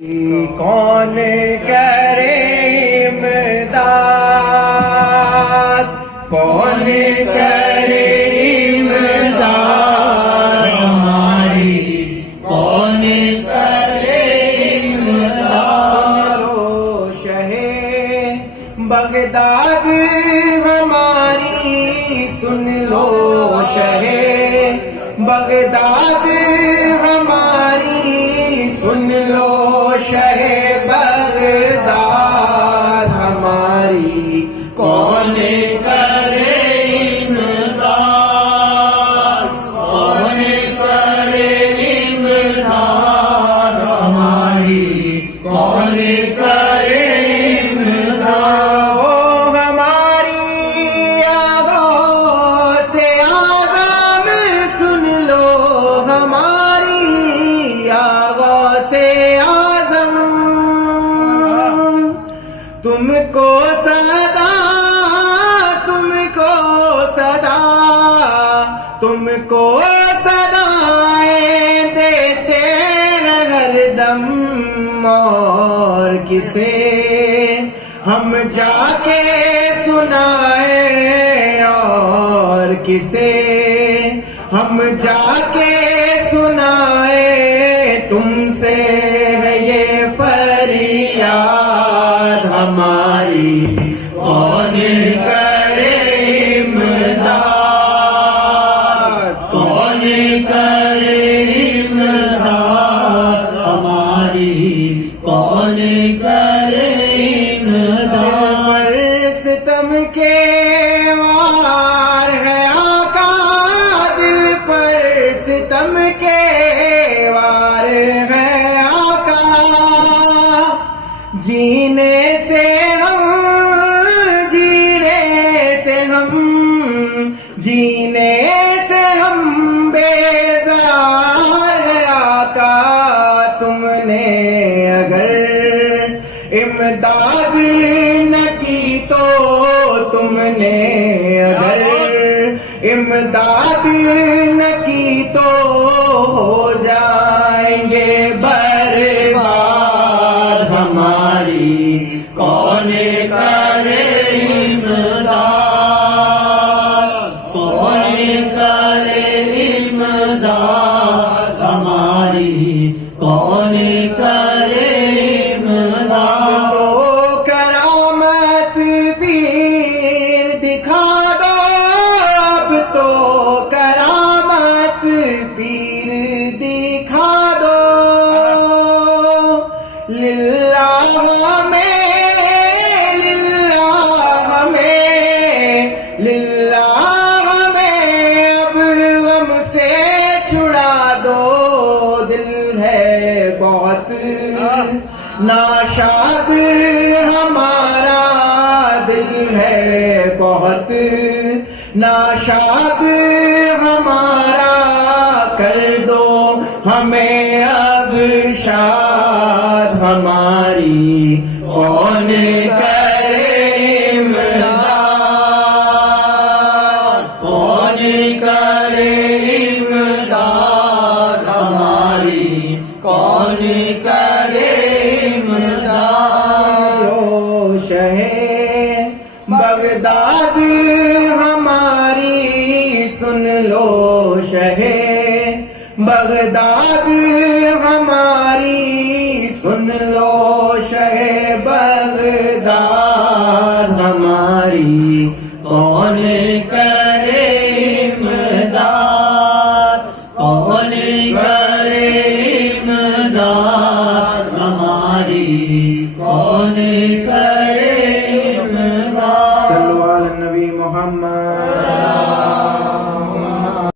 کون کرے امداد، کون کرے امداد ہماری، کون کرے امداد۔ شہ بغداد ہماری سن لو، شہ بغداد ہماری سن لو، شہ بغداد ہماری کون کرے امداد، کون کرے امداد ہماری، کون کرے امداد۔ ہماری یادوں سے آغام سن لو، ہماری یادوں سے تم کو صدا، تم کو صدا، تم کو صدائیں دیتے ہر دم، اور کسے ہم جا کے سنائیں، اور کسے ہم جا کے سنائیں، تم سے ہے یہ فریاد ہماری، کون کرے امداد، کون کرے امداد ہماری، کون کرے امداد۔ ستم کے وار ہے آقا دل پر، ستم کے وار ہے آقا، جینے سے ہم، جینے سے ہم، جینے سے ہم بیزار ہے آقا۔ تم نے اگر امداد نہ کی تو، تم نے اگر امداد نہ کی تو ہو جائیں گے برباد ہماری، کون کرے امداد، کون کرے امداد ہماری، کون کرے امداد۔ تو کرامت پیر دکھا دو اب، تو کرامت پیر دکھا دو، للہ میں، للہ میں، للہ میں اب غم سے چھڑا دو، دل ہے بہت ناشاد ہمارا، دل ہے بہت ناشاد ہمارا، کر دو ہمیں اب شاد ہماری، کون کرے امداد، کون کرے امداد ہماری، کون کرے امداد۔ شہ بغداد ہماری سن لو، شہ بغداد ہماری سن لو، شہ بغداد ہماری، کون کر